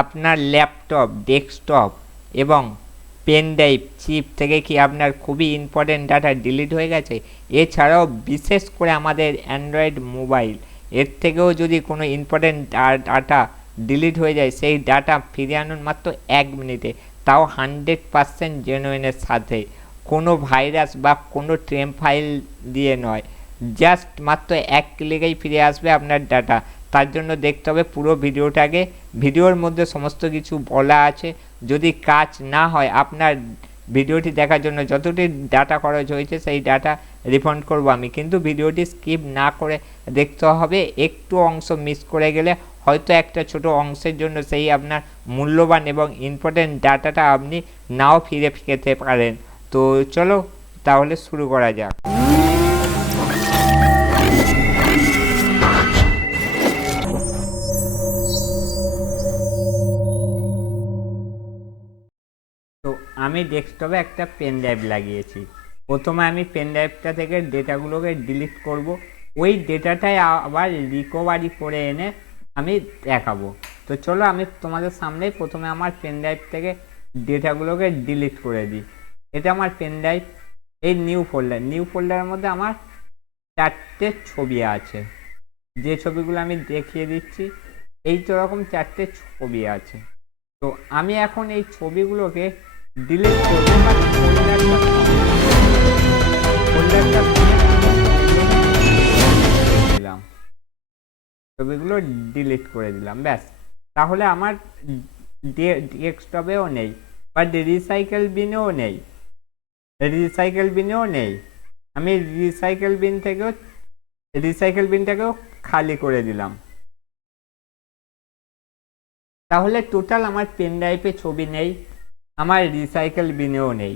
আপনার laptop, desktop এবং pen drive, chip থেকে কি আপনার খুবই ইম্পর্টেন্ট ডাটা ডিলিট হয়ে গেছে? এছাড়াও বিশেষ করে আমাদের অ্যান্ড্রয়েড মোবাইল, এর থেকেও যদি কোনো ইম্পর্টেন্ট ডাটা ডিলিট হয়ে যায়, সেই ডাটা ফিরিয়ে আনুন মাত্র 1 মিনিটে, তাও 100% জেনুইনের সাথে, কোনো ভাইরাস বা কোনো টেম ফাইল দিয়ে নয়। জাস্ট মাত্র 1 ক্লিকেই ফিরে আসবে আপনার ডাটা। তার জন্য দেখতে হবে পুরো ভিডিওটাকে। ভিডিওর মধ্যে সমস্ত কিছু বলা আছে। যদি কাজ না হয়, আপনার ভিডিওটি দেখার জন্য যতটি ডাটা খরচ হয়েছে সেই ডাটা রিফান্ড করব আমি, কিন্তু ভিডিওটি স্কিপ না করে দেখতে হবে। একটু অংশ মিস করে গেলে হয়তো একটা ছোট অংশের জন্য সেই আপনার মূল্যবান এবং ইম্পর্টেন্ট ডাটাটা আপনি নাও ফিরে পেতে পারেন। তো চলো তাহলে শুরু করা যাক। তো আমি ডেস্কটপে একটা পেন ড্রাইভ লাগিয়েছি। প্রথমে আমি পেন ড্রাইভটা থেকে ডেটাগুলোকে ডিলিট করব, ওই ডেটাটাই আবার রিকভারি করে এনে আমি দেখাবো। তো চলো আমি তোমাদের সামনে প্রথমে আমার পেন ড্রাইভ থেকে ডেটাগুলোকে ডিলিট করে দিই। এটা আমার পেন ড্রাইভ, এই নিউ ফোল্ডারের মধ্যে আমার 4টে ছবি আছে, যে ছবিগুলো আমি দেখিয়ে দিচ্ছি। এই তো রকম 4টে ছবি আছে। তো আমি এখন এই ছবিগুলোকে ডিলিট করবো, দিলাম, ছবিগুলো ডিলিট করে দিলাম, ব্যাস। তাহলে আমার ডেস্কটপেও নেই, বাট রিসাইকেল বিনেও নেই, আমি রিসাইকেল বিনটাকেও খালি করে দিলাম। তাহলে টোটাল আমার পেন ড্রাইভে ছবি নেই, আমার রিসাইকেল বিনেও নেই।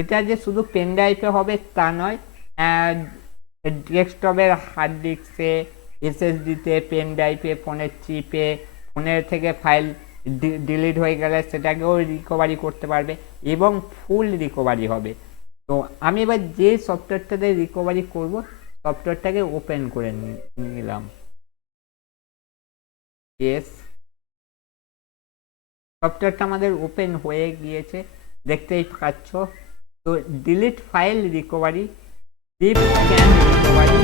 এটা যে শুধু পেন ড্রাইভে হবে তা নয়, ডেস্কটপের হার্ড ডিস্কে, এসএসডিতে, পেন ড্রাইভে, ফোনের চিপে, ফোনের থেকে ফাইল ডিলিট হয়ে গেলে সেটাকেও রিকভারি করতে পারবে এবং ফুল রিকভারি হবে। তো আমি এবার যে সফটওয়্যারটাতে রিকভারি করব, সফটওয়্যারটাকে ওপেন করে নিলাম। ইয়েস, সফটওয়্যারটা আমাদের ওপেন হয়ে গিয়েছে, দেখতেই পাচ্ছ। তো delete file recovery, deep scan recovery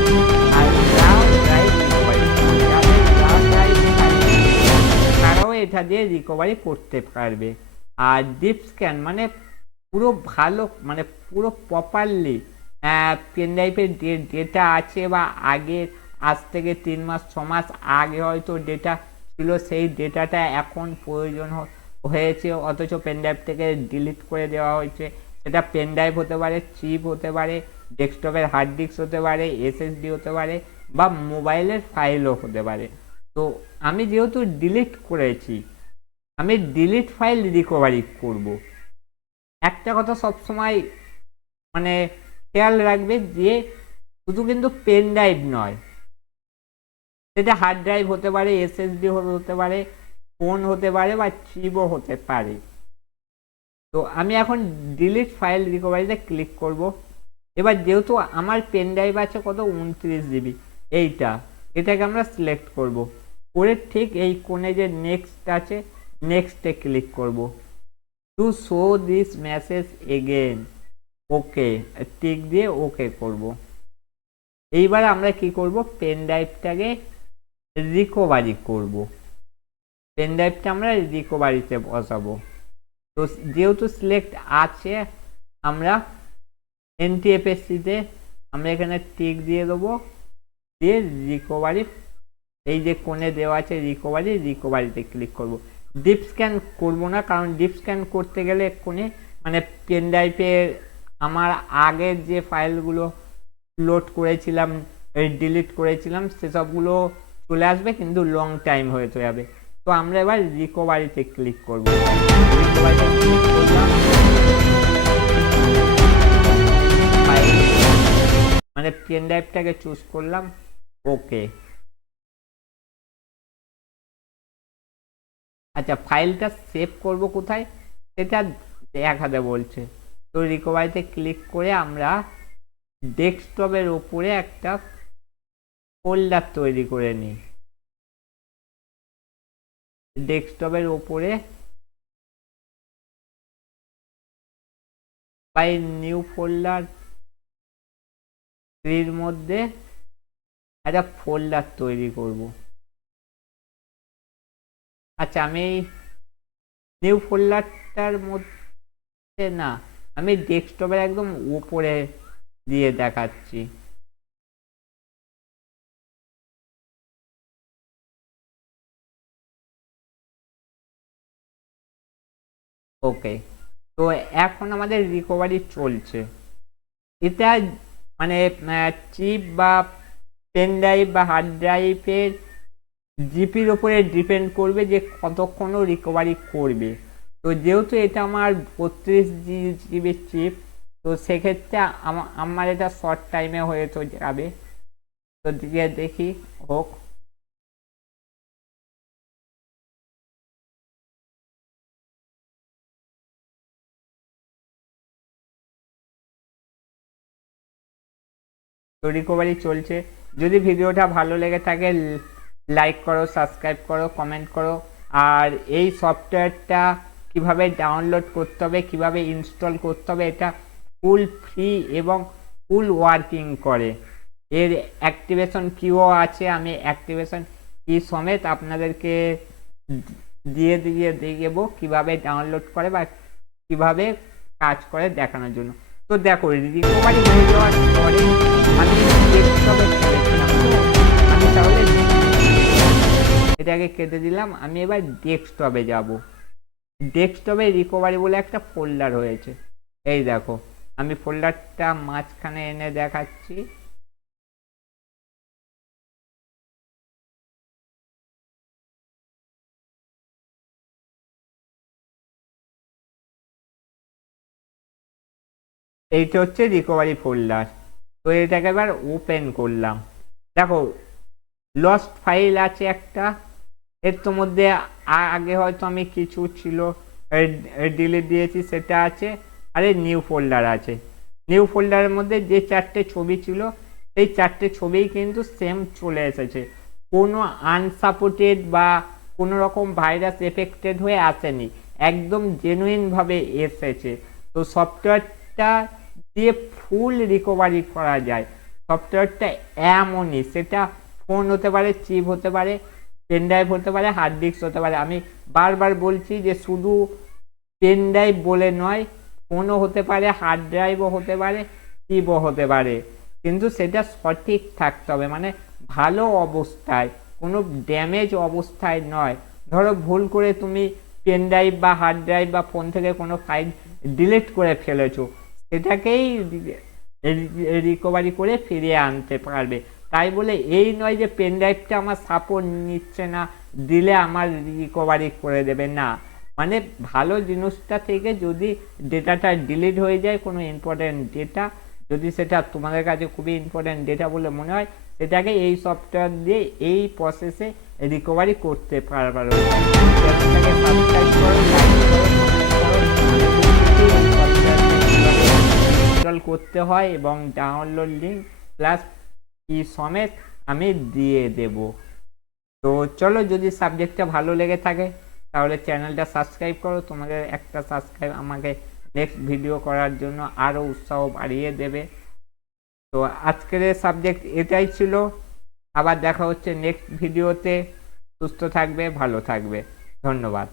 আর রাও ড্রাইভ রিকভারি, তারাও এটা দিয়ে রিকভারি করতে পারবে। আর ডিপ স্ক্যান মানে পুরো ভালো, মানে পুরো প্রপারলি পেন ড্রাইভের ডেটা আছে বা আগে, আজ থেকে 3 মাস 6 মাস আগে হয়তো ডেটা ছিল, সেই ডেটাটা এখন প্রয়োজন হয়েছে অথচ পেন ড্রাইভ থেকে ডিলিট করে দেওয়া হয়েছে। সেটা পেন ড্রাইভ হতে পারে, চিপ হতে পারে, ডেস্কটপের হার্ড ডিস্ক হতে পারে, এসএসডি হতে পারে বা মোবাইলের ফাইলও হতে পারে। তো আমি যেহেতু ডিলিট করেছি, আমি ডিলিট ফাইল রিকভারি করব। একটা কথা সবসময় মানে খেয়াল রাখবে যে শুধু কিন্তু পেন ড্রাইভ নয়, সেটা হার্ড ড্রাইভ হতে পারে, এসএসডি হতে পারে, ফোন হতে পারে বা চিপও হতে পারে। তো আমি এখন ডিলিট ফাইল রিকভারিতে ক্লিক করব। এবার যেহেতু আমার পেন ড্রাইভ আছে কত 29 জিবি, এটাকে আমরা সিলেক্ট করব, করে ঠিক এই কোণে যে নেক্সট আছে, নেক্সটে ক্লিক করব। To show this message again, okay tick দিয়ে ওকে করব। এইবার আমরা কি করব, পেন ড্রাইভটাকে রিকভারি করব, পেন ড্রাইভটা আমরা রিকভারিতে বসাবো। তো যেহেতু সিলেক্ট আছে, আমরা এনটিএফএসসিতে আমরা এখানে টিক দিয়ে দেবো, দিয়ে রিকভারি, এই যে কোণে দেওয়া আছে রিকভারিতে ক্লিক করব। ডিপ স্ক্যান করব না, কারণ ডিপ স্ক্যান করতে গেলে কোণে মানে পেন ড্রাইভের আমার আগের যে ফাইলগুলো লোড করেছিলাম, ডিলিট করেছিলাম, সেসবগুলো চলে আসবে, কিন্তু লং টাইম হয়ে যাবে। তো আমরা এবার রিকভারিতে ক্লিক করব। রিকভারিতে ক্লিক করলাম, মানে পেন ড্রাইভটাকে চুজ করলাম, ওকে। আচ্ছা, ফাইলটা সেভ করব কোথায় সেটা দেখাতে বলছে। তো রিকভারিতে ক্লিক করে আমরা ডেস্কটপের উপরে একটা ফোল্ডার তৈরি করে নিই। ডেস্কটপের ওপরে বাই নিউ ফোল্ডার এর মধ্যে একটা ফোল্ডার তৈরি করব। আচ্ছা, আমি নিউ ফোল্ডারটার মধ্যে না, আমি ডেস্কটপের একদম উপরে দিয়ে দেখাচ্ছি। ওকে, তো এখন আমাদের রিকভারি চলছে। এটা মানে চিপ বা পেন ড্রাইভ বা হার্ড ড্রাইভের জিপির ওপরে ডিপেন্ড করবে যে কতক্ষণও রিকভারি করবে। তো যেহেতু এটা আমার 32 জিবির চিপ, তো সেক্ষেত্রে আমার এটা শর্ট টাইমে হয়ে তো যাবে। তো দিয়ে দেখি হোক। তো রিকভারি চলছে। যদি ভিডিওটা ভালো লেগে থাকে লাইক করো, সাবস্ক্রাইব করো, কমেন্ট করো। আর এই সফটওয়্যারটা কিভাবে ডাউনলোড করতে হবে, কিভাবে ইনস্টল করতে হবে, এটা ফুল ফ্রি এবং ফুল ওয়ার্কিং করে। এর অ্যাক্টিভেশন কিও আছে, আমি অ্যাক্টিভেশন কি সমেত আপনাদেরকে দিয়ে দিয়ে দেবো কীভাবে ডাউনলোড করে বা কিভাবে কাজ করে দেখানোর জন্য। তো দেখো, রিকভারি হয়ে যাওয়ার পরে আমি ডেস্কটপে খেলেছিলাম, আমি তাহলে এটাকে কেটে দিলাম। আমি এবার ডেস্কটপে যাব। ডেস্কটপে রিকভারি বলে একটা ফোল্ডার হয়েছে, এই দেখো। আমি ফোল্ডারটা মাঝখানে এনে দেখাচ্ছি। এইটা হচ্ছে রিকভারি ফোল্ডার। তো এটাকে এবার ওপেন করলাম। দেখো, লস্ট ফাইল আছে একটা, এর তো মধ্যে আগে হয়তো আমি কিছু ছিল ডিলিট দিয়েছি সেটা আছে। আরে নিউ ফোল্ডার আছে। নিউ ফোল্ডারের মধ্যে যে 4টে ছবি ছিল সেই 4টে ছবিই কিন্তু সেম চলে এসেছে। কোনো আনসাপোর্টেড বা কোনো রকম ভাইরাস এফেক্টেড হয়ে আসেনি, একদম জেনুইনভাবে এসেছে। তো সফটওয়্যারটা দিয়ে ফুল রিকভারি করা যায়। সফটওয়্যারটা এমনই, সেটা ফোন হতে পারে, চিপ হতে পারে, পেন ড্রাইভ হতে পারে, হার্ড ডিস্ক হতে পারে। আমি বারবার বলছি যে শুধু পেন ড্রাইভ বলে নয়, ফোনও হতে পারে, হার্ড ড্রাইভও হতে পারে, চিপও হতে পারে, কিন্তু সেটা সঠিক থাকতে হবে, মানে ভালো অবস্থায়, কোনো ড্যামেজ অবস্থায় নয়। ধরো ভুল করে তুমি পেন ড্রাইভ বা হার্ড ড্রাইভ বা ফোন থেকে কোনো ফাইল ডিলিট করে ফেলেছো, সেটাকেই রিকভারি করে ফিরিয়ে আনতে পারবে। তাই বলে এই নয় যে পেন ড্রাইভটা আমার সাপোর্ট নিচ্ছে না, দিলে আমার রিকভারি করে দেবে না। মানে ভালো জিনিসটা থেকে যদি ডেটাটা ডিলিট হয়ে যায়, কোনো ইম্পর্টেন্ট ডেটা, যদি সেটা তোমাদের কাছে খুবই ইম্পর্টেন্ট ডেটা বলে মনে হয়, সেটাকে এই সফটওয়্যার দিয়ে এই প্রসেসে রিকভারি করতে পারবে। চ্যানেলটাকে সাবস্ক্রাইব করো, লাইক করো, ইনস্টল করতে হয় এবং ডাউনলোড লিঙ্ক প্লাস কি সমেত আমি দিয়ে দেব। তো চলো, যদি সাবজেক্টটা ভালো লেগে থাকে তাহলে চ্যানেলটা সাবস্ক্রাইব করো। তোমাদের একটা সাবস্ক্রাইব আমাকে নেক্সট ভিডিও করার জন্য আরও উৎসাহ বাড়িয়ে দেবে। তো আজকের সাবজেক্ট এটাই ছিল। আবার দেখা হচ্ছে নেক্সট ভিডিওতে। সুস্থ থাকবে, ভালো থাকবে, ধন্যবাদ।